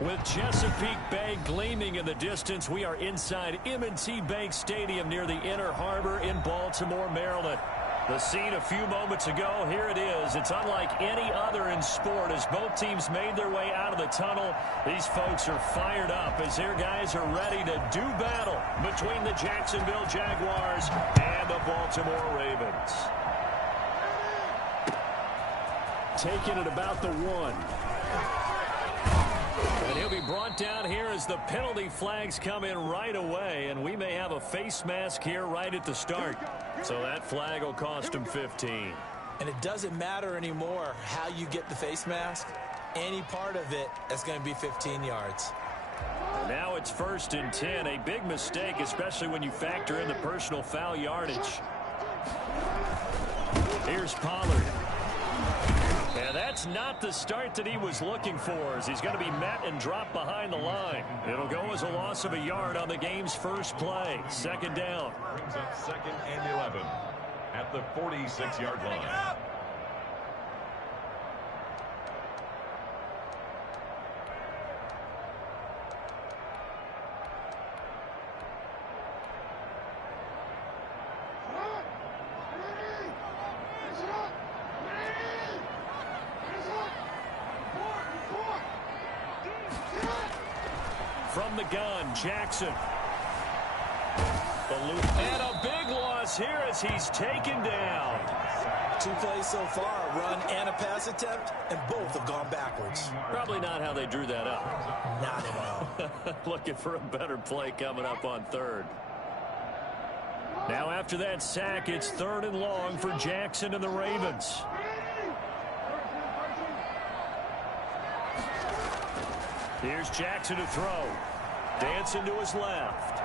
With Chesapeake Bay gleaming in the distance, we are inside M&T Bank Stadium near the Inner Harbor in Baltimore, Maryland. The scene a few moments ago, here it is. It's unlike any other in sport as both teams made their way out of the tunnel. These folks are fired up as their guys are ready to do battle between the Jacksonville Jaguars and the Baltimore Ravens. Taking it about the 1. And he'll be brought down here as the penalty flags come in right away, and we may have a face mask here right at the start. So that flag will cost him 15. And it doesn't matter anymore how you get the face mask. Any part of it is going to be 15 yards. And now it's 1st and 10. A big mistake, especially when you factor in the personal foul yardage. Here's Pollard. And that's not the start that he was looking for, as he's going to be met and dropped behind the line. It'll go as a loss of a yard on the game's first play. 2nd down. Brings up 2nd and 11 at the 46-yard line. From the gun, Jackson. And a big loss here as he's taken down. 2 plays so far, a run and a pass attempt, and both have gone backwards. Probably not how they drew that up. Not at all. Looking for a better play coming up on 3rd. Now after that sack, it's 3rd and long for Jackson and the Ravens. Here's Jackson to throw. Dancing to his left.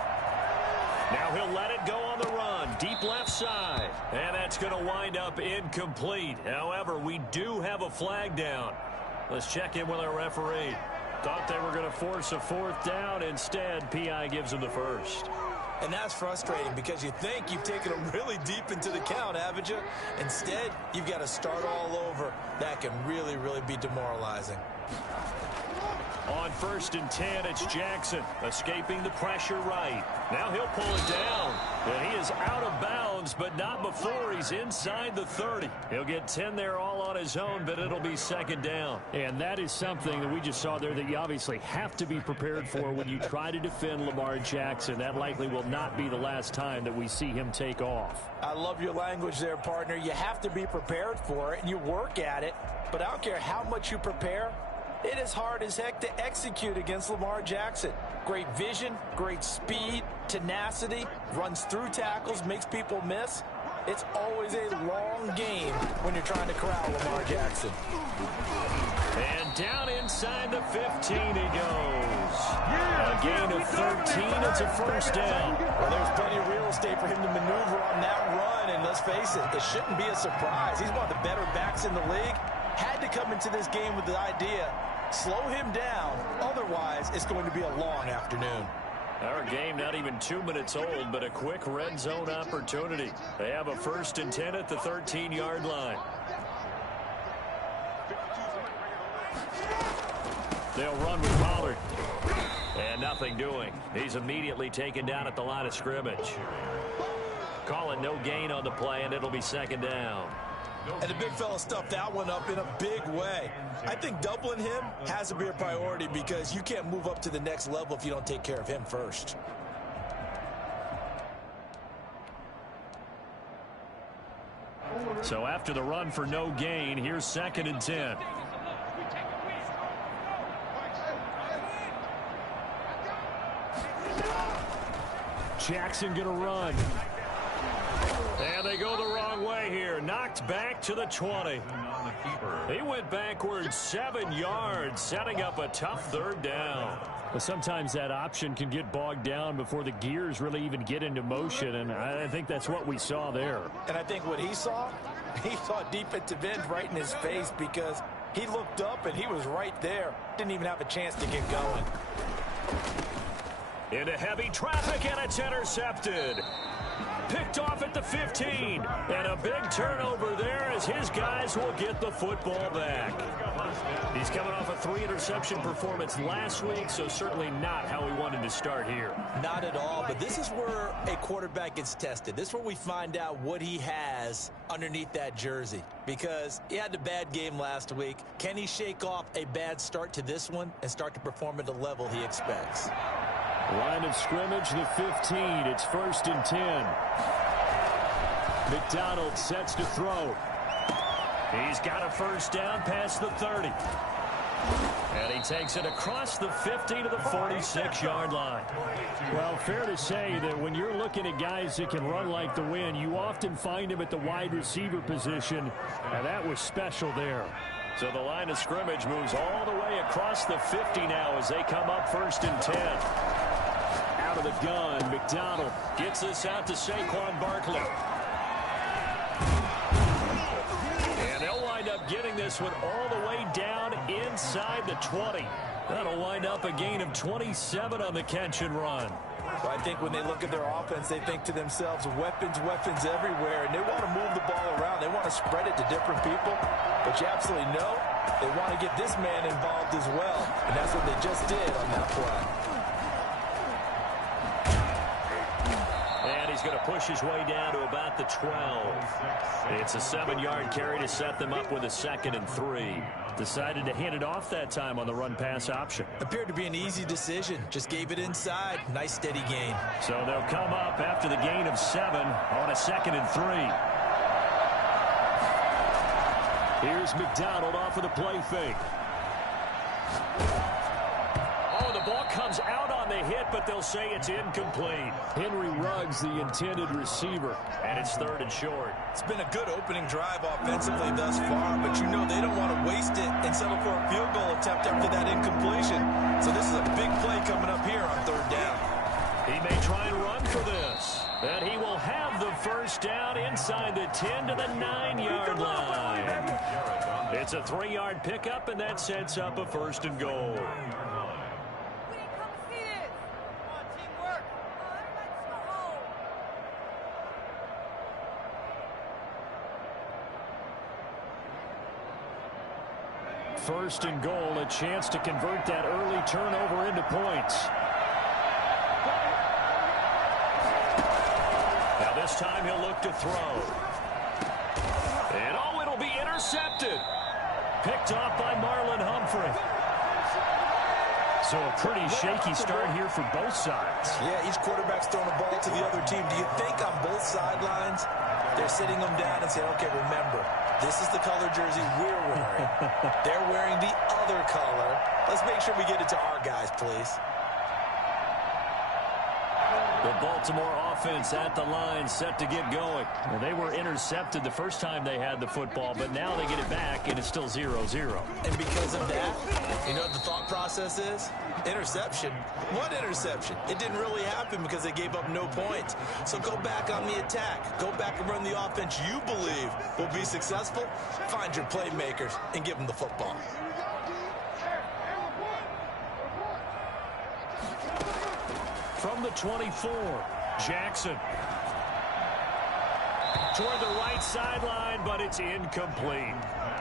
Now he'll let it go on the run. Deep left side. And that's going to wind up incomplete. However, we do have a flag down. Let's check in with our referee. Thought they were going to force a 4th down. Instead, PI gives them the 1st. And that's frustrating because you think you've taken them really deep into the count, haven't you? Instead, you've got to start all over. That can really, really be demoralizing. On 1st and 10, it's Jackson escaping the pressure right. Now he'll pull it down. And he is out of bounds, but not before he's inside the 30. He'll get 10 there all on his own, but it'll be 2nd down. And that is something that we just saw there that you obviously have to be prepared for when you try to defend Lamar Jackson. That likely will not be the last time that we see him take off. I love your language there, partner. You have to be prepared for it, and you work at it. But I don't care how much you prepare. It is hard as heck to execute against Lamar Jackson. Great vision, great speed, tenacity, runs through tackles, makes people miss. It's always a long game when you're trying to corral Lamar Jackson. And down inside the 15 he goes. A gain of 13, it's a 1st down. Well, there's plenty of real estate for him to maneuver on that run, and let's face it, it shouldn't be a surprise. He's one of the better backs in the league. Had to come into this game with the idea, slow him down, otherwise it's going to be a long afternoon. Our game not even 2 minutes old, but a quick red zone opportunity. They have a 1st and 10 at the 13-yard line. They'll run with Pollard. And nothing doing. He's immediately taken down at the line of scrimmage. Call it no gain on the play, and it'll be 2nd down. And the big fella stuffed that one up in a big way. I think doubling him has to be a priority because you can't move up to the next level if you don't take care of him first. So after the run for no gain, here's 2nd and 10. Jackson going to run. And they go the wrong way here. Knocked back to the 20. He went backwards 7 yards, setting up a tough 3rd down. Well, sometimes that option can get bogged down before the gears really even get into motion, and I think that's what we saw there. And I think what he saw defensive end right in his face because he looked up and he was right there. Didn't even have a chance to get going. Into heavy traffic, and it's intercepted. Picked off at the 15. And a big turnover there as his guys will get the football back. He's coming off a 3-interception performance last week, so certainly not how he wanted to start here. Not at all, but this is where a quarterback gets tested. This is where we find out what he has underneath that jersey, because he had a bad game last week. Can he shake off a bad start to this one and start to perform at the level he expects? Line of scrimmage, the 15. It's 1st and 10. McDonald sets to throw. He's got a first down past the 30. And he takes it across the 50 to the 46-yard line. Well, fair to say that when you're looking at guys that can run like the wind, you often find him at the wide receiver position, and that was special there. So the line of scrimmage moves all the way across the 50 now as they come up 1st and 10. Out of the gun, McDonald gets this out to Saquon Barkley. And they'll wind up getting this one all the way down inside the 20. That'll wind up a gain of 27 on the catch and run. Well, I think when they look at their offense, they think to themselves, weapons, weapons everywhere, and they want to move the ball around. They want to spread it to different people, but you absolutely know they want to get this man involved as well, and that's what they just did on that play. And he's going to push his way down to about the 12. It's a 7-yard carry to set them up with a 2nd and 3. Decided to hand it off that time on the run-pass option. Appeared to be an easy decision. Just gave it inside. Nice, steady gain. So they'll come up after the gain of 7 on a 2nd and 3. Here's McDonald off of the play fake. Oh, the ball comes out on the hit, but they'll say it's incomplete. Henry Ruggs, the intended receiver. And it's 3rd and short. It's been a good opening drive offensively thus far, but you know they don't want to waste it and settle for a field goal attempt after that incompletion. So this is a big play coming up here on 3rd down. He may try and run for this. And he will have the first down inside the 10 to the 9-yard line. It's a 3-yard pickup, and that sets up a 1st and goal. First and goal, a chance to convert that early turnover into points. Now this time he'll look to throw. And oh, it'll be intercepted. Picked off by Marlon Humphrey. So a pretty shaky start here for both sides. Yeah, each quarterback's throwing a ball to the other team. Do you think on both sidelines they're sitting them down and saying, okay, remember, this is the color jersey we're wearing. They're wearing the other color. Let's make sure we get it to our guys, please. The Baltimore offense at the line, set to get going. Well, they were intercepted the first time they had the football, but now they get it back, and it's still 0-0. And because of that, you know what the thought process is? Interception. What interception? It didn't really happen because they gave up no points. So go back on the attack. Go back and run the offense you believe will be successful. Find your playmakers and give them the football. From the 24, Jackson. Toward the right sideline, but it's incomplete.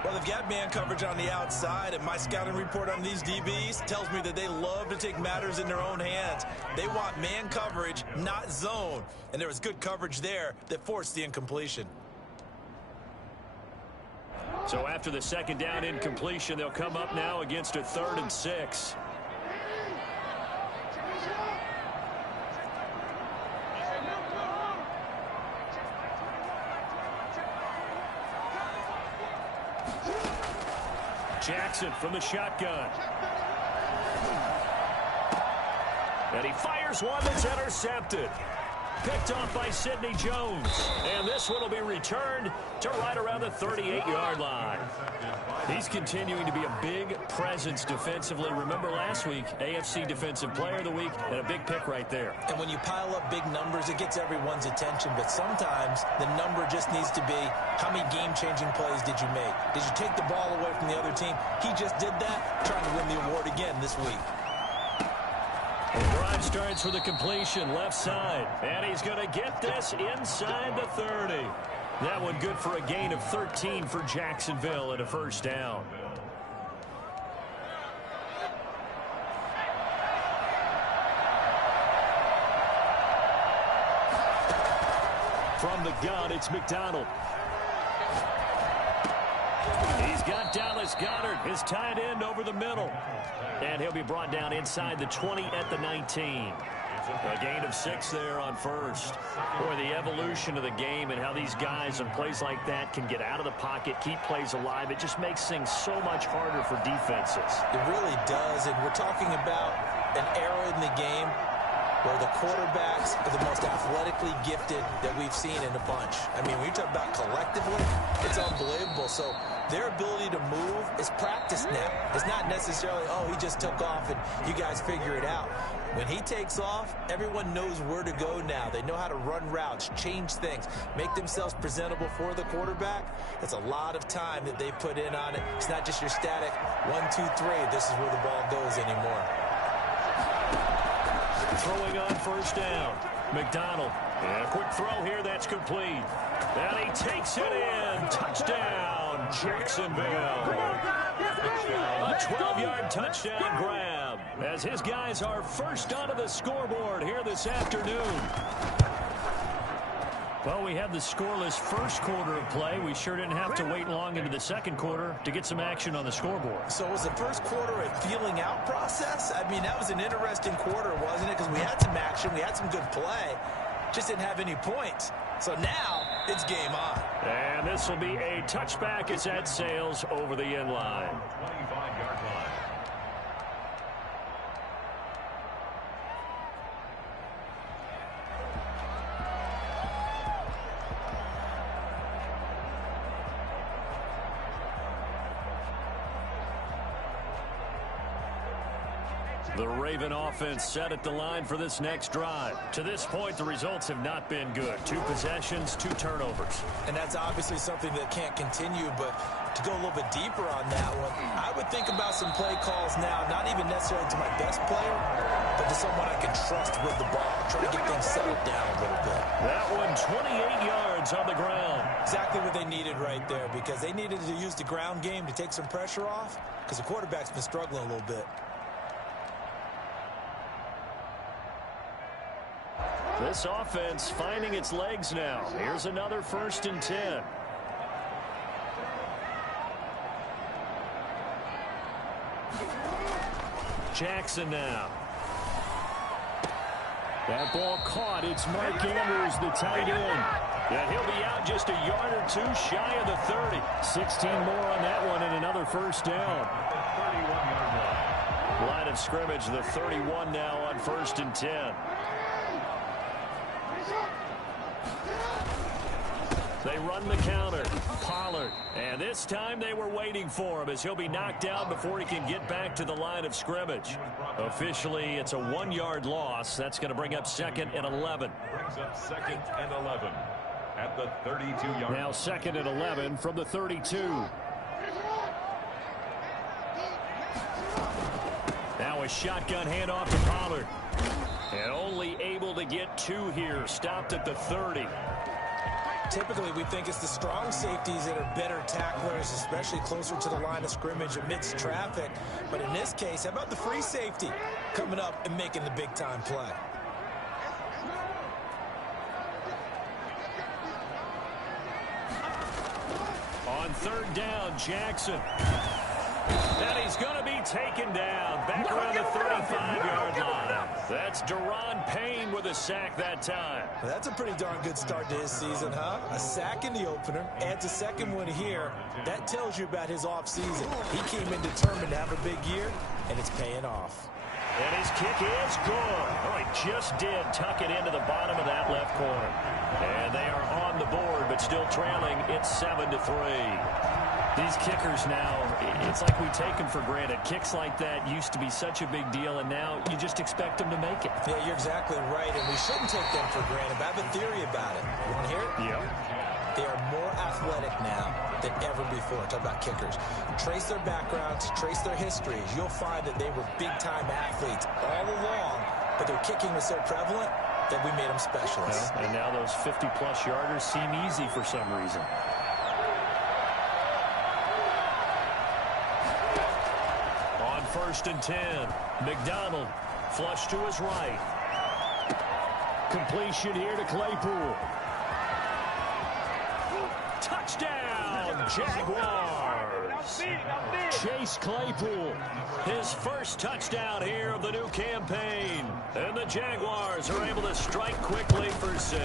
Well, they've got man coverage on the outside, and my scouting report on these DBs tells me that they love to take matters in their own hands. They want man coverage, not zone. And there was good coverage there that forced the incompletion. So after the 2nd down incompletion, they'll come up now against a 3rd and 6. Jackson from the shotgun. And he fires one that's intercepted. Picked off by Sidney Jones. And this one will be returned to right around the 38-yard line. He's continuing to be a big presence defensively. Remember last week, AFC Defensive Player of the Week, and a big pick right there. And when you pile up big numbers, it gets everyone's attention. But sometimes the number just needs to be, how many game-changing plays did you make? Did you take the ball away from the other team? He just did that, trying to win the award again this week. drive starts with a completion left side. And he's going to get this inside the 30. That one good for a gain of 13 for Jacksonville and a first down. From the gun, it's McDonald. He's got Dallas Goedert, his tight end, over the middle. And he'll be brought down inside the 20 at the 19. A gain of 6 there on first. Boy, the evolution of the game and how these guys on plays like that can get out of the pocket, keep plays alive, it just makes things so much harder for defenses. It really does, and we're talking about an era in the game where the quarterbacks are the most athletically gifted that we've seen in a bunch. I mean, when you talk about collectively, it's unbelievable. So their ability to move is practiced now. It's not necessarily, oh, he just took off and you guys figure it out. When he takes off, everyone knows where to go now. They know how to run routes, change things, make themselves presentable for the quarterback. It's a lot of time that they put in on it. It's not just your static 1, 2, 3. This is where the ball goes anymore. Throwing on first down. McDonald. And a quick throw here that's complete. And he takes it in. Touchdown, Jacksonville. A 12-yard touchdown grab as his guys are first onto the scoreboard here this afternoon. Well, we had the scoreless first quarter of play. We sure didn't have to wait long into the second quarter to get some action on the scoreboard. So was the first quarter a feeling out process? I mean, that was an interesting quarter, wasn't it? Because we had some action, we had some good play, just didn't have any points. So now it's game on. And this will be a touchback as that sails over the end line. 25-yard line. The Raven offense set at the line for this next drive. To this point, the results have not been good. 2 possessions, 2 turnovers. And that's obviously something that can't continue, but to go a little bit deeper on that one, I would think about some play calls now, not even necessarily to my best player, but to someone I can trust with the ball. Try to get things settled down a little bit. That one, 28 yards on the ground. Exactly what they needed right there, because they needed to use the ground game to take some pressure off, because the quarterback's been struggling a little bit. This offense finding its legs now. Here's another 1st and 10. Jackson now. That ball caught. It's Mark Andrews, the tight end. And he'll be out just a yard or 2 shy of the 30. 16 more on that one and another first down. 31-yard line. Line of scrimmage, the 31 now on 1st and 10. They run the counter. Pollard. And this time they were waiting for him as he'll be knocked down before he can get back to the line of scrimmage. Officially, it's a 1-yard loss. That's going to bring up 2nd and 11. Brings up 2nd and 11 at the 32-yard line. Now 2nd and 11 from the 32. Now a shotgun handoff to Pollard. And only able to get 2 here. Stopped at the 30. Typically, we think it's the strong safeties that are better tacklers, especially closer to the line of scrimmage amidst traffic. But in this case, how about the free safety coming up and making the big-time play? On 3rd down, Jackson. And he's going to be taken down back around the 35-yard line. That's Deron Payne with a sack that time. Well, that's a pretty darn good start to his season, huh? A sack in the opener, adds a second one here. That tells you about his offseason. He came in determined to have a big year, and it's paying off. And his kick is good. Oh, he just did tuck it into the bottom of that left corner. And they are on the board, but still trailing. It's 7-3. These kickers now, it's like we take them for granted. Kicks like that used to be such a big deal, and now you just expect them to make it. Yeah, you're exactly right, and we shouldn't take them for granted, but I have a theory about it. You want to hear it? Yeah. They are more athletic now than ever before. Talk about kickers. Trace their backgrounds, trace their histories. You'll find that they were big-time athletes all along, but their kicking was so prevalent that we made them specialists. Well, and now those 50-plus yarders seem easy for some reason. On 1st and 10, McDonald flush to his right. Completion here to Claypool. Touchdown, Jaguars. Chase Claypool, his first touchdown here of the new campaign. And the Jaguars are able to strike quickly for 6.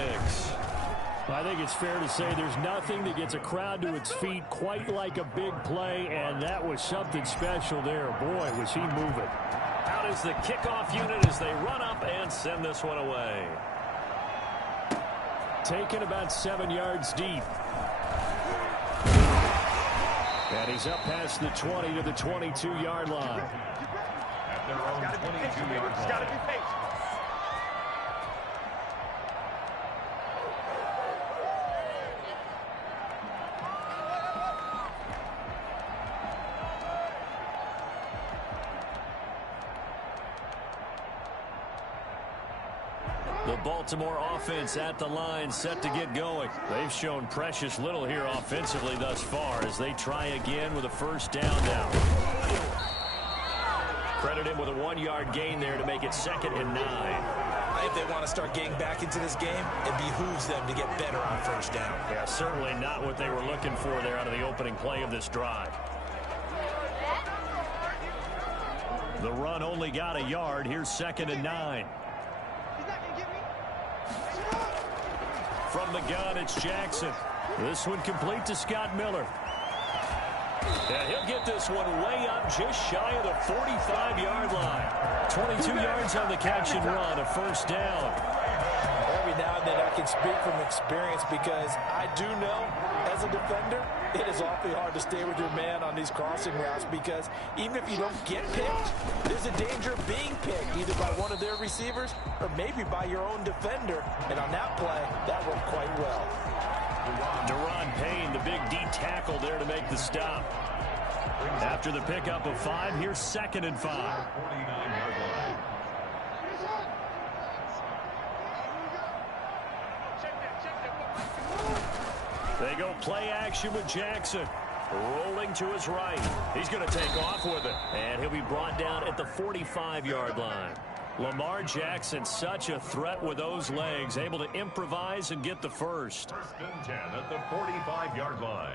I think it's fair to say there's nothing that gets a crowd to its feet quite like a big play, and that was something special there. Boy, was he moving. Out is the kickoff unit as they run up and send this one away. Taken about 7 yards deep. And he's up past the 20 to the 22-yard line. At their own 22-yard line. Got to be patient. The Baltimore offense at the line, set to get going. They've shown precious little here offensively thus far as they try again with a first down now. Credit him with a 1-yard gain there to make it 2nd and 9. If they want to start getting back into this game, it behooves them to get better on first down. Yeah, certainly not what they were looking for there out of the opening play of this drive. The run only got a yard. Here's 2nd and 9. From the gun, it's Jackson. This one complete to Scott Miller. And he'll get this one way up just shy of the 45-yard line. 22 yards on the catch and run, a first down. Every now and then I can speak from experience because I do know as a defender it is awfully hard to stay with your man on these crossing routes because even if you don't get picked, there's a danger of being picked either by one of their receivers or maybe by your own defender. And on that play, that worked quite well. Deron Payne, the big D tackle there to make the stop. After the pickup of 5, here's 2nd and 5. 49-yard line. They go play action with Jackson. Rolling to his right. He's going to take off with it. And he'll be brought down at the 45-yard line. Lamar Jackson, such a threat with those legs, able to improvise and get the first. 1st and 10 at the 45-yard line.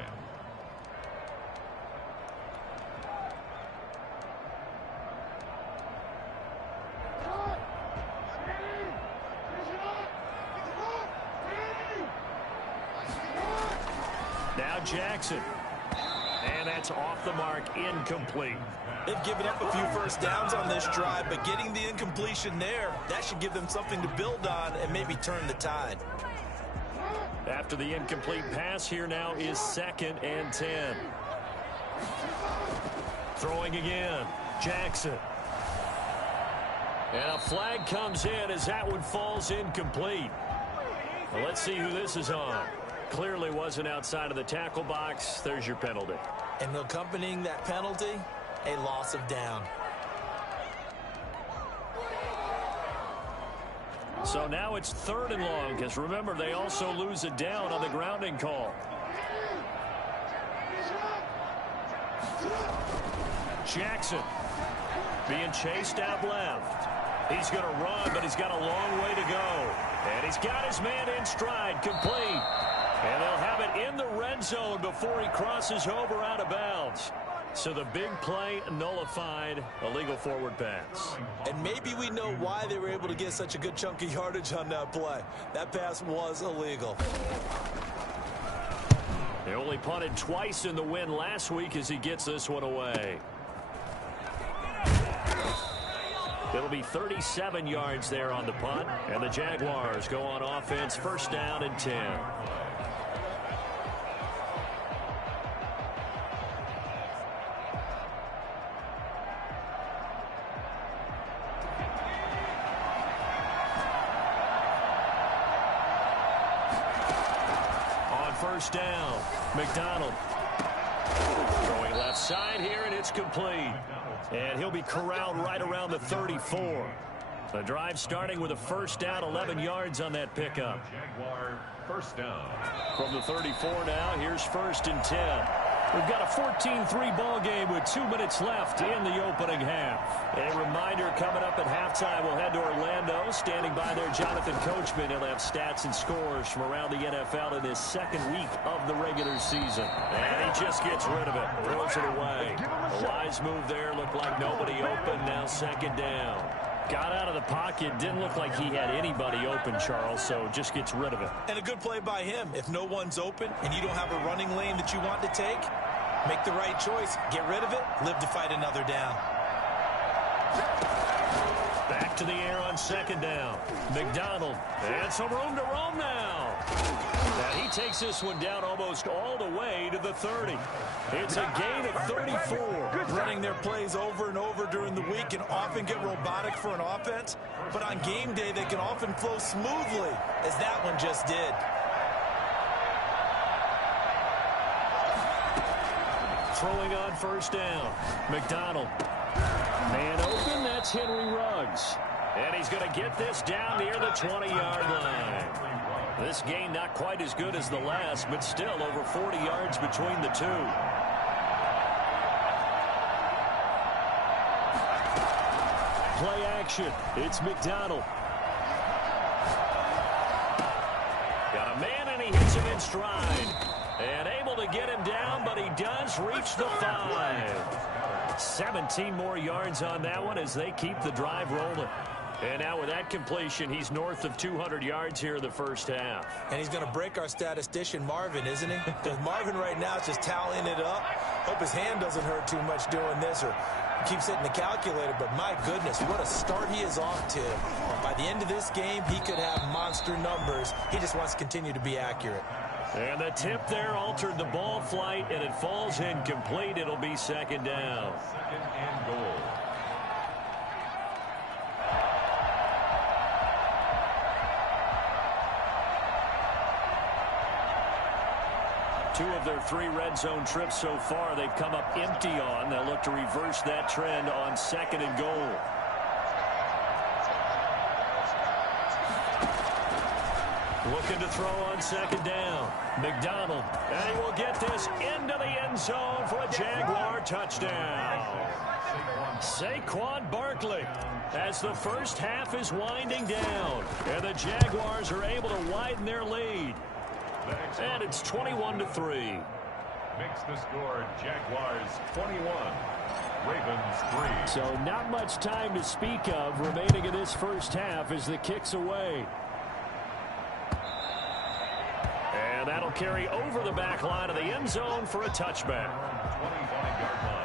Now Jackson. And that's off the mark, incomplete. They've given up a few first downs on this drive, but getting the incompletion there, that should give them something to build on and maybe turn the tide. After the incomplete pass, here now is 2nd and 10. Throwing again, Jackson. And a flag comes in as that one falls incomplete. Well, let's see who this is on. Clearly wasn't outside of the tackle box. There's your penalty. And accompanying that penalty, a loss of down. So now it's 3rd and long, because remember, they also lose a down on the grounding call. Jackson being chased out left. He's going to run, but he's got a long way to go. And he's got his man in stride, complete. And they'll have it in the red zone before he crosses over out of bounds. So the big play nullified, illegal forward pass. And maybe we know why they were able to get such a good chunk of yardage on that play. That pass was illegal. They only punted twice in the win last week as he gets this one away. It'll be 37 yards there on the punt, and the Jaguars go on offense, 1st down and 10. On 1st down, McDonald throwing left side here, and it's complete. And he'll be corralled right around the 34. The drive starting with a first down, 11 yards on that pickup. Jaguar first down. From the 34 now, here's 1st and 10. We've got a 14-3 ball game with 2 minutes left in the opening half. A reminder, coming up at halftime, we'll head to Orlando. Standing by there, Jonathan Coachman. He'll have stats and scores from around the NFL in his second week of the regular season. And he just gets rid of it, throws it away. A wise move there, looked like nobody open, now 2nd down. Got out of the pocket, didn't look like he had anybody open, Charles, so just gets rid of it. And a good play by him. If no one's open and you don't have a running lane that you want to take, make the right choice. Get rid of it. Live to fight another down. Back to the air on 2nd down. McDonald. And some room to roam now. And he takes this one down almost all the way to the 30. It's a gain of 34. Running their plays over and over during the week can often get robotic for an offense, but on game day they can often flow smoothly, as that one just did. Throwing on 1st down. McDonald. Man open, that's Henry Ruggs. And he's going to get this down near the 20-yard line. This gain not quite as good as the last, but still over 40 yards between the two. Play action. It's McDonald. Got a man, and he hits him in stride. And able to get him down, but he does reach the 5. 17 more yards on that one as they keep the drive rolling. And now with that completion, he's north of 200 yards here in the first half. And he's going to break our statistician, Marvin, isn't he? Because Marvin right now is just tallying it up. Hope his hand doesn't hurt too much doing this, or keeps hitting the calculator. But my goodness, what a start he is off to. By the end of this game, he could have monster numbers. He just wants to continue to be accurate. And the tip there altered the ball flight, and it falls incomplete. It'll be 2nd down. 2nd and goal. Two of their 3 red zone trips so far, they've come up empty on. They'll look to reverse that trend on 2nd and goal. Looking to throw on 2nd down. McDonald. And he will get this into the end zone for a Jaguar touchdown. Saquon Barkley, as the first half is winding down. And the Jaguars are able to widen their lead. And it's 21-3. Makes the score Jaguars 21, Ravens 3. So not much time to speak of remaining in this first half as the kick's away. And that'll carry over the back line of the end zone for a touchback. 25-yard line.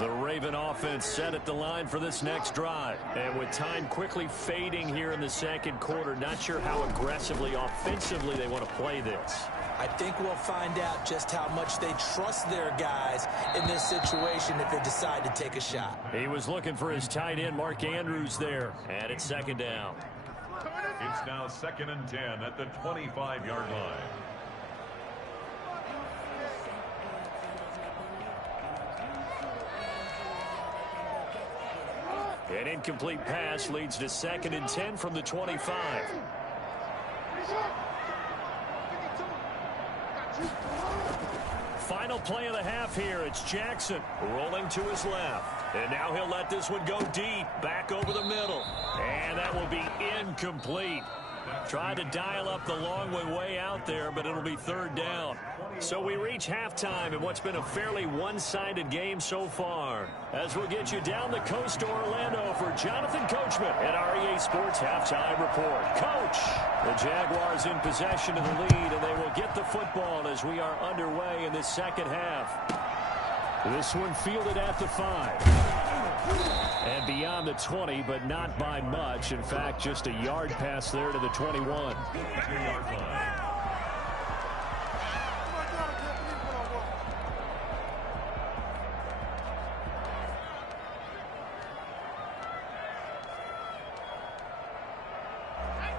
The Raven offense set at the line for this next drive. And with time quickly fading here in the second quarter, not sure how aggressively, offensively they want to play this. I think we'll find out just how much they trust their guys in this situation if they decide to take a shot. He was looking for his tight end, Mark Andrews, there. And it's 2nd down. It's now 2nd and 10 at the 25-yard line. An incomplete pass leads to 2nd and 10 from the 25. Final play of the half here. It's Jackson rolling to his left. And now he'll let this one go deep, back over the middle. And that will be incomplete. Tried to dial up the long one way out there, but it'll be 3rd down. So we reach halftime in what's been a fairly one-sided game so far. As we'll get you down the coast to Orlando for Jonathan Coachman at our EA Sports Halftime Report. Coach, the Jaguars in possession of the lead, and they will get the football as we are underway in this second half. This one fielded at the 5. And beyond the 20, but not by much. In fact, just a yard pass there to the 21. 2-yard line.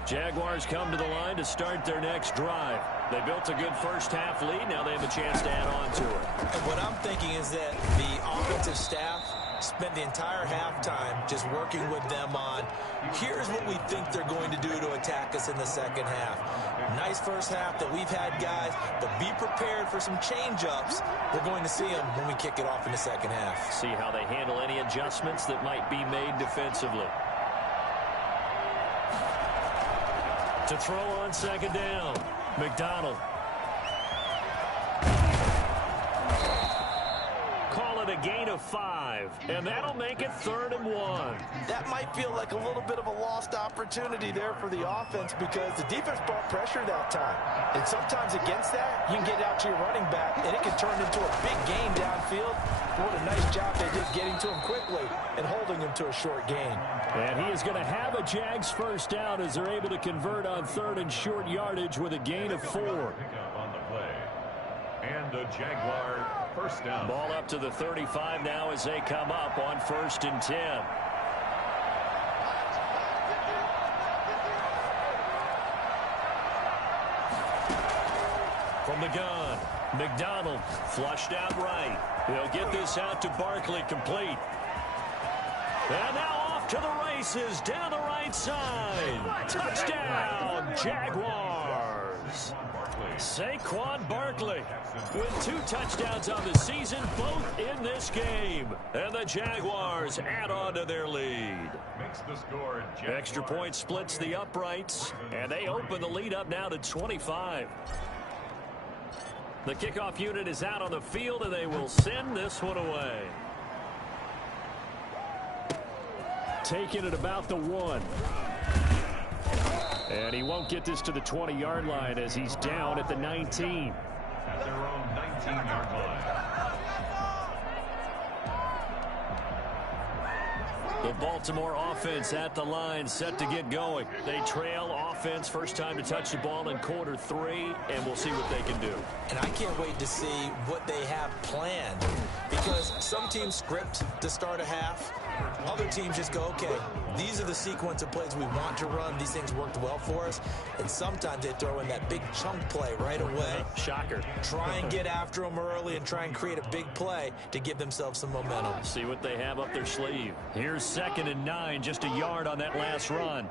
Jaguars come to the line to start their next drive. They built a good first-half lead. Now they have a chance to add on to it. And what I'm thinking is that the offensive staff spent the entire halftime just working with them on, here's what we think they're going to do to attack us in the second half. Nice first half that we've had, guys, but be prepared for some change-ups. We're going to see them when we kick it off in the second half. See how they handle any adjustments that might be made defensively. To throw on second down, McDonald. Call it a gain of 5, and that'll make it 3rd and 1. That might feel like a little bit of a lost opportunity there for the offense because the defense brought pressure that time. And sometimes against that, you can get out to your running back, and it can turn into a big gain downfield. What a nice job they did getting to him quickly and holding him to a short gain. And he is going to have a Jags first down as they're able to convert on 3rd and short yardage with a gain of 4. On the play. And a Jaguar first down. Ball up to the 35 now as they come up on 1st and 10. From the gun, McDonald flushed out right. He'll get this out to Barkley, complete. And now off to the races down the right side. Touchdown, Jaguars. Saquon Barkley with 2 touchdowns on the season, both in this game. And the Jaguars add on to their lead. Makes the score. Extra point splits the uprights, and they open the lead up now to 25. The kickoff unit is out on the field, and they will send this one away. Taking it about the 1. And he won't get this to the 20-yard line as he's down at the 19. At their own 19-yard line. The Baltimore offense at the line, set to get going. They trail offense, first time to touch the ball in quarter 3, and we'll see what they can do. And I can't wait to see what they have planned because some teams script to start a half. Other teams just go, okay, these are the sequence of plays we want to run. These things worked well for us. And sometimes they throw in that big chunk play right away. Shocker. Try and get after them early and try and create a big play to give themselves some momentum. See what they have up their sleeve. Here's 2nd and 9, just a yard on that last run.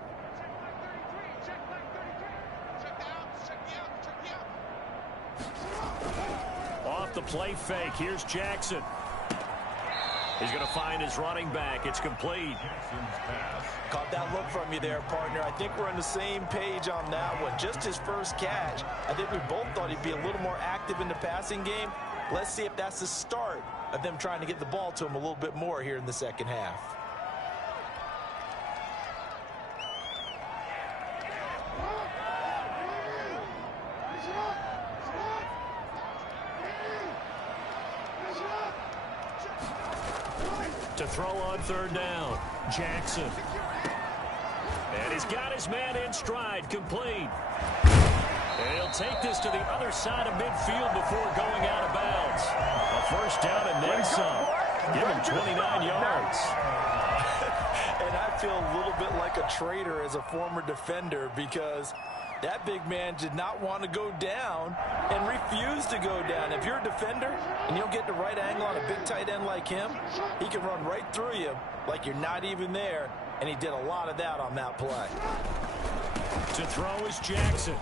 Off the play fake, here's Jackson. He's going to find his running back. It's complete. Caught that look from you there, partner. I think we're on the same page on that one. Just his first catch. I think we both thought he'd be a little more active in the passing game. Let's see if that's the start of them trying to get the ball to him a little bit more here in the second half. To throw on 3rd down, Jackson. And he's got his man in stride, complete. And he'll take this to the other side of midfield before going out of bounds. A first down and then some. Give him 29 yards. And I feel a little bit like a traitor as a former defender because that big man did not want to go down and refused to go down. If you're a defender and you'll get the right angle on a big tight end like him, he can run right through you like you're not even there, and he did a lot of that on that play. To throw is Jackson.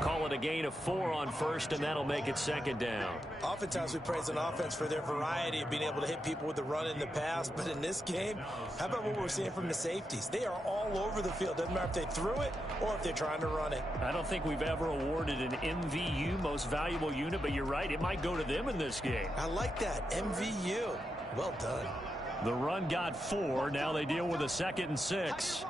Call it a gain of 4 on 1st, and that'll make it 2nd down. Oftentimes we praise an offense for their variety of being able to hit people with the run in the pass, but in this game, how about what we're seeing from the safeties? They are all over the field. Doesn't matter if they threw it or if they're trying to run it. I don't think we've ever awarded an MVU, most valuable unit, but you're right, it might go to them in this game. I like that, MVU. Well done. The run got 4. Now they deal with a 2nd and 6.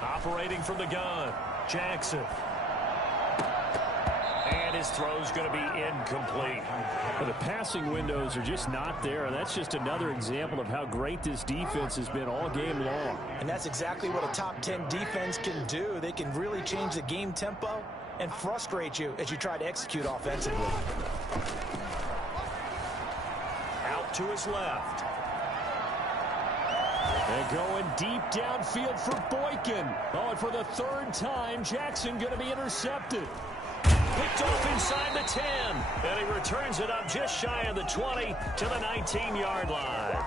Operating from the gun, Jackson. And his throw's going to be incomplete. Well, the passing windows are just not there, and that's just another example of how great this defense has been all game long. And that's exactly what a top 10 defense can do. They can really change the game tempo and frustrate you as you try to execute offensively. off to his left. And going deep downfield for Boykin. Oh, and for the third time, Jackson going to be intercepted. Picked off inside the 10. And he returns it up just shy of the 20 to the 19-yard line.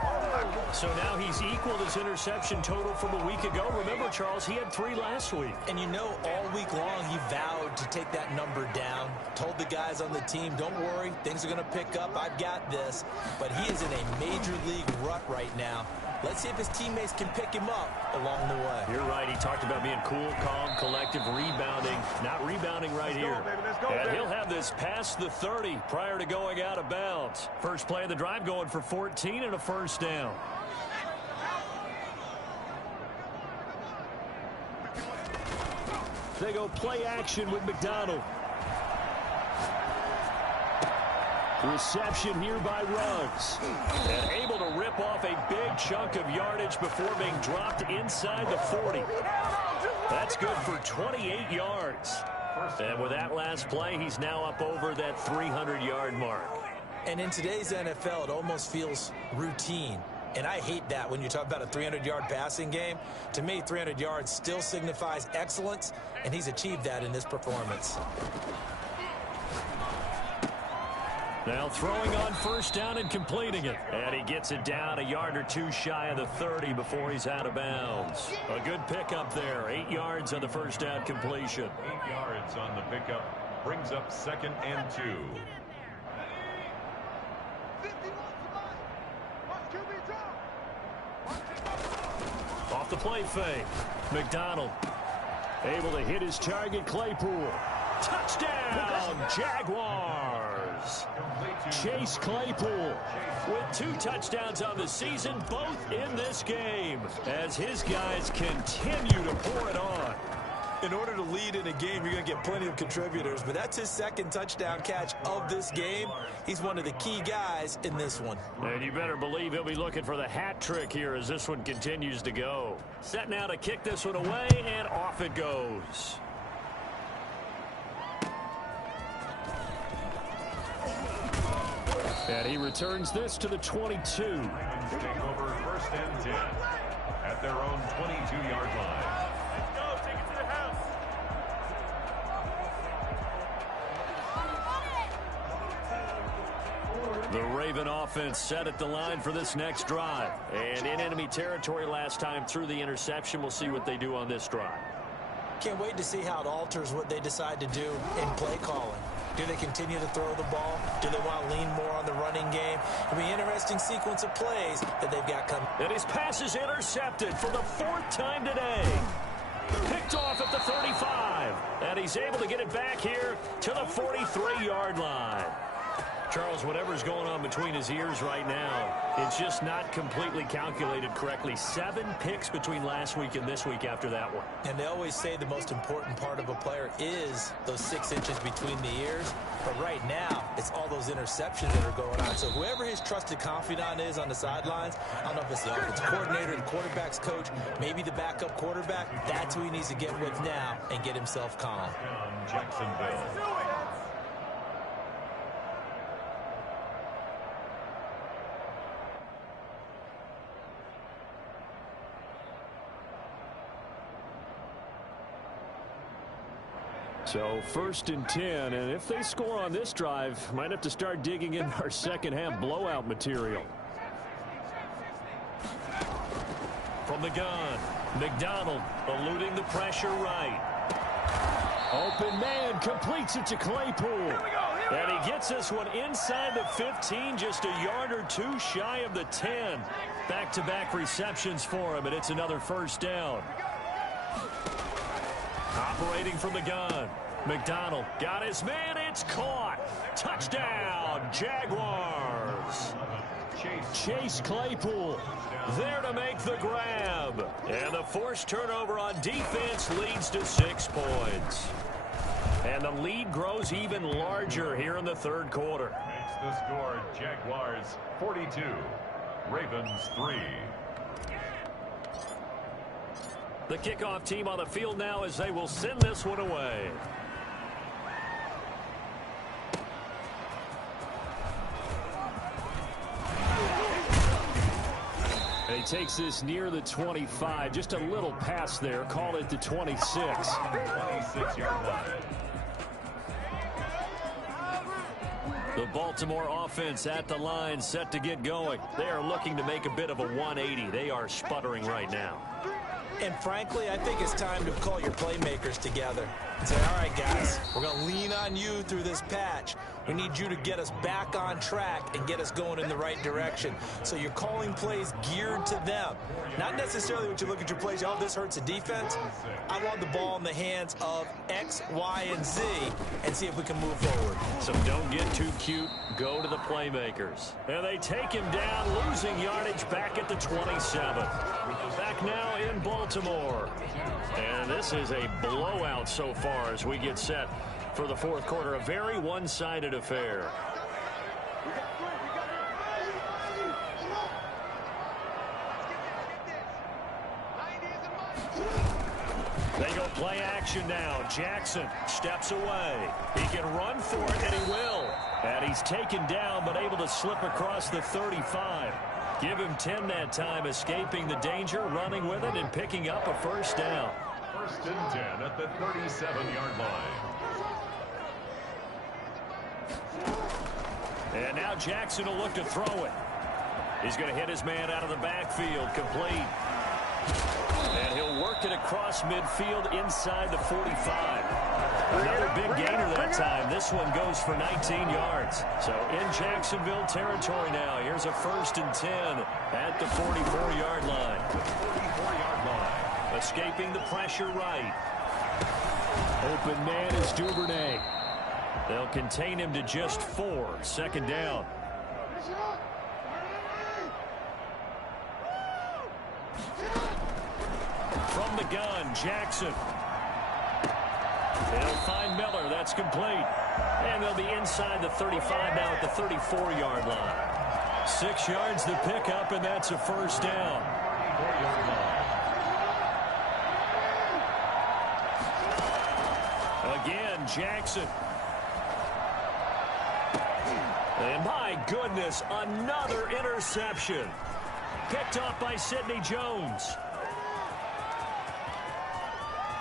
So now he's equaled his interception total from a week ago. Remember, Charles, he had 3 last week. And you know, all week long he vowed to take that number down. Told the guys on the team, don't worry, things are going to pick up. I've got this. But he is in a major league rut right now. Let's see if his teammates can pick him up along the way. You're right. He talked about being cool, calm, collective, rebounding. Not rebounding right here. And he'll have this past the 30 prior to going out of bounds. First play of the drive going for 14 and a first down. They go play action with McDonald. Reception here by Ruggs. And able to rip off a big chunk of yardage before being dropped inside the 40. That's good for 28 yards. And with that last play, he's now up over that 300-yard mark. And in today's NFL, it almost feels routine. And I hate that when you talk about a 300-yard passing game. To me, 300 yards still signifies excellence, and he's achieved that in this performance. Now throwing on first down and completing it. And he gets it down a yard or 2 shy of the 30 before he's out of bounds. A good pickup there. 8 yards on the first down completion. 8 yards on the pickup. Brings up 2nd and 2. Off the play fake. McDonald able to hit his target, Claypool. Touchdown, Jaguars. Chase Claypool with 2 touchdowns on the season, both in this game, as his guys continue to pour it on. In order to lead in a game, you're going to get plenty of contributors, but that's his 2nd touchdown catch of this game. He's one of the key guys in this one. And you better believe he'll be looking for the hat trick here as this one continues to go. Set now to kick this one away, and off it goes. And he returns this to the 22. Take over 1st and 10 at their own 22-yard line. Let's go. Take it to the house. The Raven offense set at the line for this next drive. And in enemy territory last time through the interception. We'll see what they do on this drive. Can't wait to see how it alters what they decide to do in play calling. Do they continue to throw the ball? Do they want to lean more on the running game? It'll be an interesting sequence of plays that they've got coming. And his pass is intercepted for the 4th time today. Picked off at the 35. And he's able to get it back here to the 43-yard line. Charles, whatever's going on between his ears right now, it's just not completely calculated correctly. 7 picks between last week and this week after that one. And they always say the most important part of a player is those 6 inches between the ears. But right now, it's all those interceptions that are going on. So whoever his trusted confidant is on the sidelines, I don't know if it's the offensive coordinator, the quarterback's coach, maybe the backup quarterback, that's who he needs to get with now and get himself calm. Jacksonville. So 1st and 10, and if they score on this drive, might have to start digging in our second half blowout material. From the gun, McDonald eluding the pressure right. Open man completes it to Claypool. And he gets this one inside the 15, just a yard or 2 shy of the 10. Back-to-back receptions for him, and it's another first down. Operating from the gun. McDonald got his man. It's caught. Touchdown, Jaguars. Chase Claypool there to make the grab. And the forced turnover on defense leads to 6 points. And the lead grows even larger here in the 3rd quarter. Makes the score Jaguars 42, Ravens 3. The kickoff team on the field now as they will send this one away. He takes this near the 25. Just a little pass there. Call it the 26. 26-yard line. The Baltimore offense at the line, set to get going. They are looking to make a bit of a 180. They are sputtering right now. And frankly, I think it's time to call your playmakers together and say, all right, guys, we're going to lean on you through this patch. We need you to get us back on track and get us going in the right direction. So you're calling plays geared to them. Not necessarily what you look at your plays, oh, this hurts the defense. I want the ball in the hands of X, Y, and Z and see if we can move forward. So don't get too cute. Go to the playmakers. And they take him down, losing yardage back at the 27. Back now in Baltimore. And this is a blowout so far as we get set for the fourth quarter. A very one-sided affair. They go play action now. Jackson steps away. He can run for it, and he will. And he's taken down, but able to slip across the 35. Give him 10 that time, escaping the danger, running with it, and picking up a first down. First and 10 at the 37-yard line. And now Jackson will look to throw it. He's going to hit his man out of the backfield, complete. And he'll work it across midfield inside the 45. Another big gainer that time. This one goes for 19 yards. So in Jacksonville territory now. Here's a first and 10 at the 44-yard line. 44-yard line. Escaping the pressure right. Open man is Duvernay. They'll contain him to just 4. Second down. From the gun, Jackson. They'll find Miller. That's complete. And they'll be inside the 35 now at the 34-yard line. 6 yards to pick up, and that's a first down. 4-yard line. Again, Jackson. And my goodness, another interception. Picked off by Sidney Jones.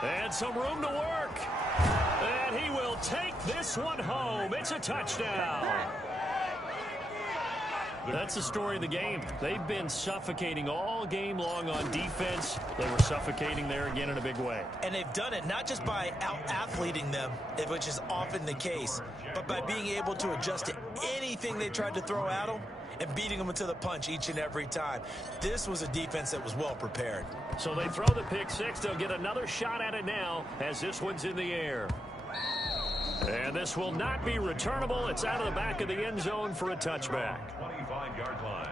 And some room to work. And he will take this one home. It's a touchdown. That's the story of the game. They've been suffocating all game long on defense. They were suffocating there again in a big way. And they've done it not just by out-athleting them, which is often the case, but by being able to adjust to anything they tried to throw at them and beating them into the punch each and every time. This was a defense that was well prepared. So they throw the pick six. They'll get another shot at it now as this one's in the air. And this will not be returnable. It's out of the back of the end zone for a touchback. 25-yard line.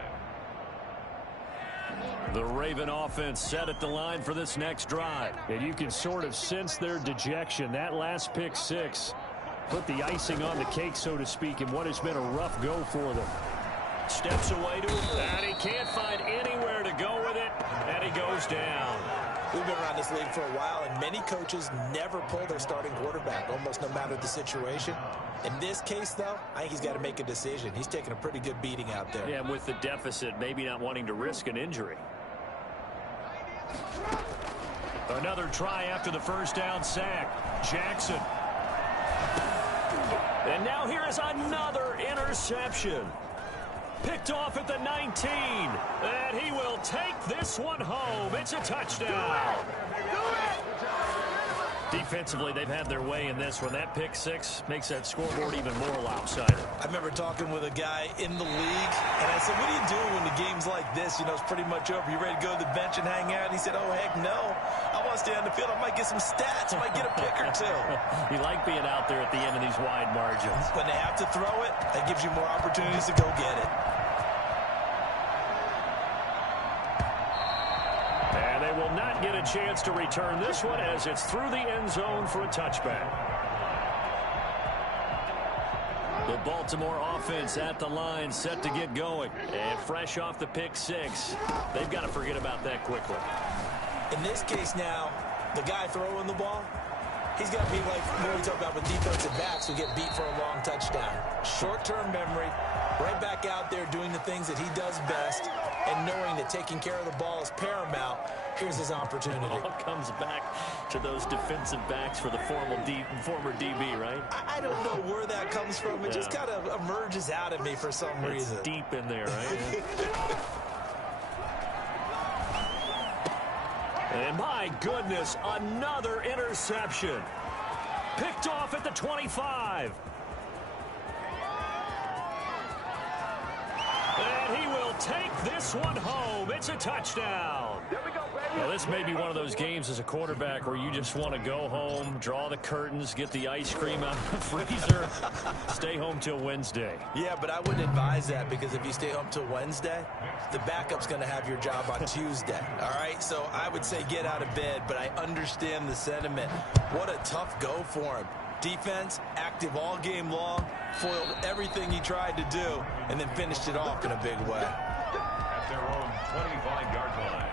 The Raven offense set at the line for this next drive. And you can sort of sense their dejection. That last pick six put the icing on the cake, so to speak, in what has been a rough go for them. Steps away to him, and he can't find anywhere to go with it, and he goes down. We've been around this league for a while, and many coaches never pull their starting quarterback, almost no matter the situation. In this case, though, I think he's got to make a decision. He's taking a pretty good beating out there. Yeah, and with the deficit, maybe not wanting to risk an injury. Another try after the first down sack. Jackson. And now here is another interception. Picked off at the 19. And he will take this one home. It's a touchdown. Defensively, they've had their way in this one. That pick six makes that scoreboard even more lopsided. I remember talking with a guy in the league, and I said, what do you do when the game's like this? You know, it's pretty much over. You ready to go to the bench and hang out? He said, oh, heck no. I want to stay on the field. I might get some stats. I might get a pick or two. You like being out there at the end of these wide margins. When they have to throw it, that gives you more opportunities to go get it. And they will not get a chance to return this one as it's through the end zone for a touchback. The Baltimore offense at the line, set to get going. And fresh off the pick six, they've got to forget about that quickly. In this case now, the guy throwing the ball, he's got to be like what we talk about with defensive backs who get beat for a long touchdown. Short-term memory, right back out there doing the things that he does best, and knowing that taking care of the ball is paramount, here's his opportunity. It all comes back to those defensive backs for the former DB, right? I don't know where that comes from. It just kind of emerges out of me for some reason. It's deep in there, right? And my goodness, another interception. Picked off at the 25. And he will take this one home. It's a touchdown. There we go, baby. Well, this may be one of those games as a quarterback where you just want to go home, draw the curtains, get the ice cream out of the freezer, stay home till Wednesday. Yeah, but I wouldn't advise that, because if you stay home till Wednesday, the backup's going to have your job on Tuesday. All right, so I would say get out of bed, but I understand the sentiment. What a tough go for him. Defense, active all game long, foiled everything he tried to do, and then finished it off in a big way. At their own 25-yard line.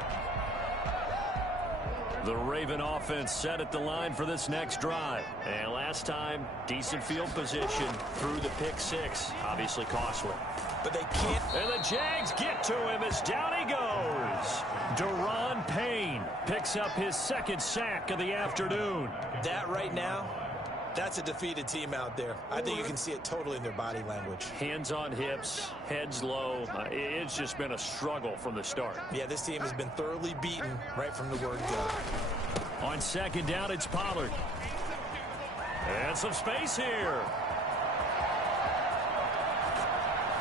The Raven offense set at the line for this next drive. And last time, decent field position through the pick six. Obviously costly. But they can't. And the Jags get to him as down he goes. Deron Payne picks up his second sack of the afternoon. That right now, that's a defeated team out there. I think you can see it totally in their body language. Hands on hips, heads low. It's just been a struggle from the start. Yeah, this team has been thoroughly beaten right from the word go. On second down, it's Pollard. And some space here.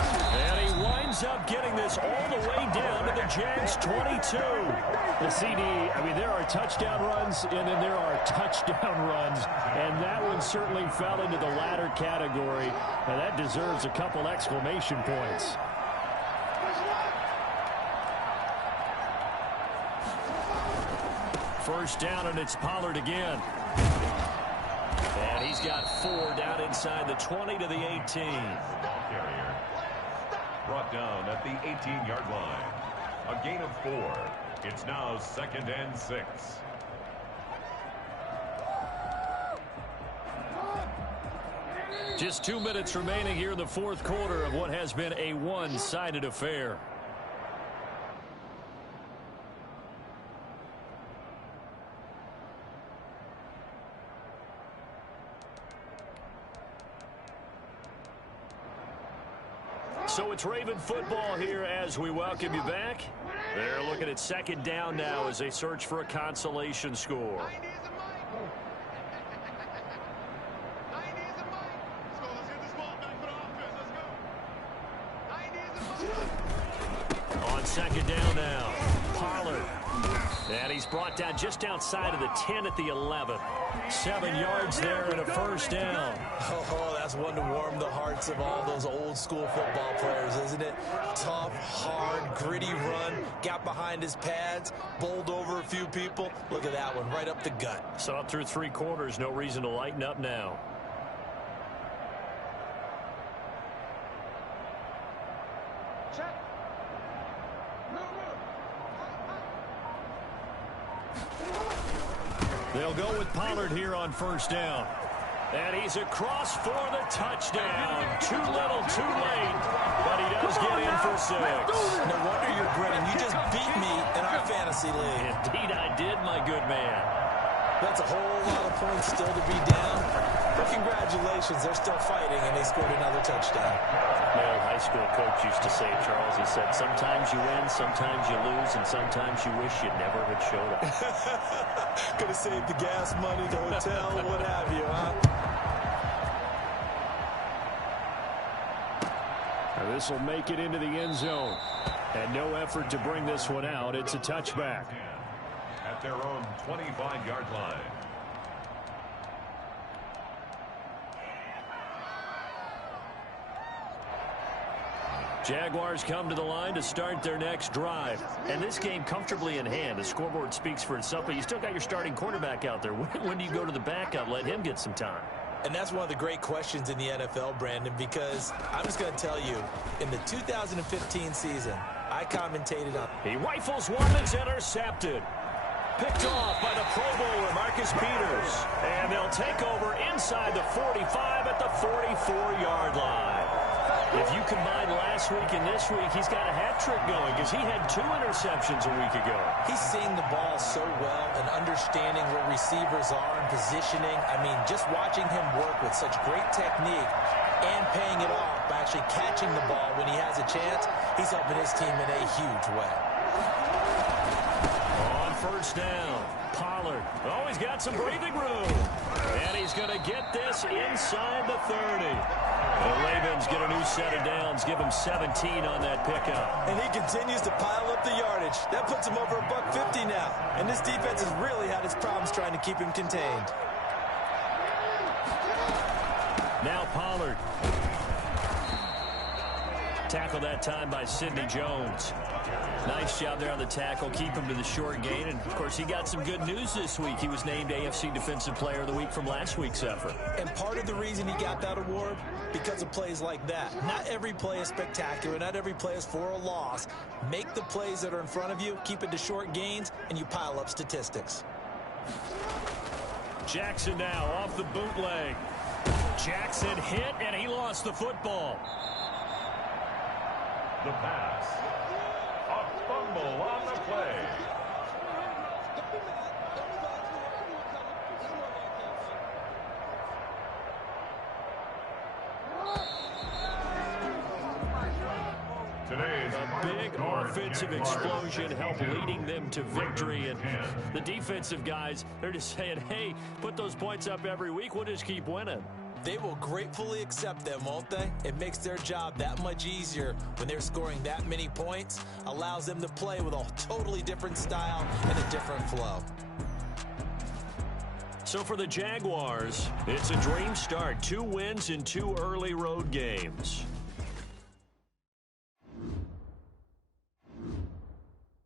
And he winds up getting this all the way down to the Jags 22. The CD, I mean, there are touchdown runs and then there are touchdown runs. And that one certainly fell into the latter category. And that deserves a couple exclamation points. First down, and it's Pollard again. And he's got 4 down inside the 20 to the 18. Carrier brought down at the 18-yard line. A gain of 4. It's now 2nd and 6. Just 2 minutes remaining here in the fourth quarter of what has been a one-sided affair. So it's Raven football here as we welcome you back. They're looking at second down now as they search for a consolation score. On second down now, Pollard. And he's brought down just outside of the 10 at the 11. 7 yards there and a first down. Oh, that's one to warm the hearts of all those old school football players, isn't it? Tough, hard, gritty run. Got behind his pads, bowled over a few people. Look at that one, right up the gut. Saw it through 3 quarters. No reason to lighten up now. They'll go with Pollard here on first down. And he's across for the touchdown. Too little, too late. But he does get in for 6. No wonder you're grinning. You just beat me in our fantasy league. Indeed I did, my good man. That's a whole lot of points still to be down. But congratulations, they're still fighting, and they scored another touchdown. My old high school coach used to say, Charles, he said, sometimes you win, sometimes you lose, and sometimes you wish you never had showed up. Could have saved the gas money, the hotel, what have you, huh? Now this will make it into the end zone. And no effort to bring this one out. It's a touchback. At their own 25-yard line. Jaguars come to the line to start their next drive. And this game comfortably in hand. The scoreboard speaks for itself, but you still got your starting quarterback out there. When do you go to the backup? Let him get some time. And that's one of the great questions in the NFL, Brandon, because I'm just going to tell you, in the 2015 season, I commentated on. He rifles one that's intercepted. Picked off by the Pro Bowler, Marcus Peters. And they'll take over inside the 45 at the 44-yard line. If you combine last week and this week, he's got a hat trick going because he had 2 interceptions a week ago. He's seeing the ball so well and understanding where receivers are and positioning. I mean, just watching him work with such great technique and paying it off by actually catching the ball when he has a chance, he's helping his team in a huge way. On first down, Pollard. Oh, he's got some breathing room. And he's going to get this inside the 30. The Ravens get a new set of downs, give him 17 on that pickup. And he continues to pile up the yardage. That puts him over $150 now. And this defense has really had its problems trying to keep him contained. Now Pollard. Tackle that time by Sidney Jones. Nice job there on the tackle. Keep him to the short gain. And, of course, he got some good news this week. He was named AFC Defensive Player of the Week from last week's effort. And part of the reason he got that award, because of plays like that. Not every play is spectacular. Not every play is for a loss. Make the plays that are in front of you, keep it to short gains, and you pile up statistics. Jackson now off the bootleg. Jackson hit, and he lost the football. The pass. A fumble on the play. Today's a big offensive explosion helped leading them to victory. And the defensive guys, they're just saying, hey, put those points up every week. We'll just keep winning. They will gratefully accept them, won't they? It makes their job that much easier when they're scoring that many points. Allows them to play with a totally different style and a different flow. So for the Jaguars, it's a dream start. 2 wins in 2 early road games.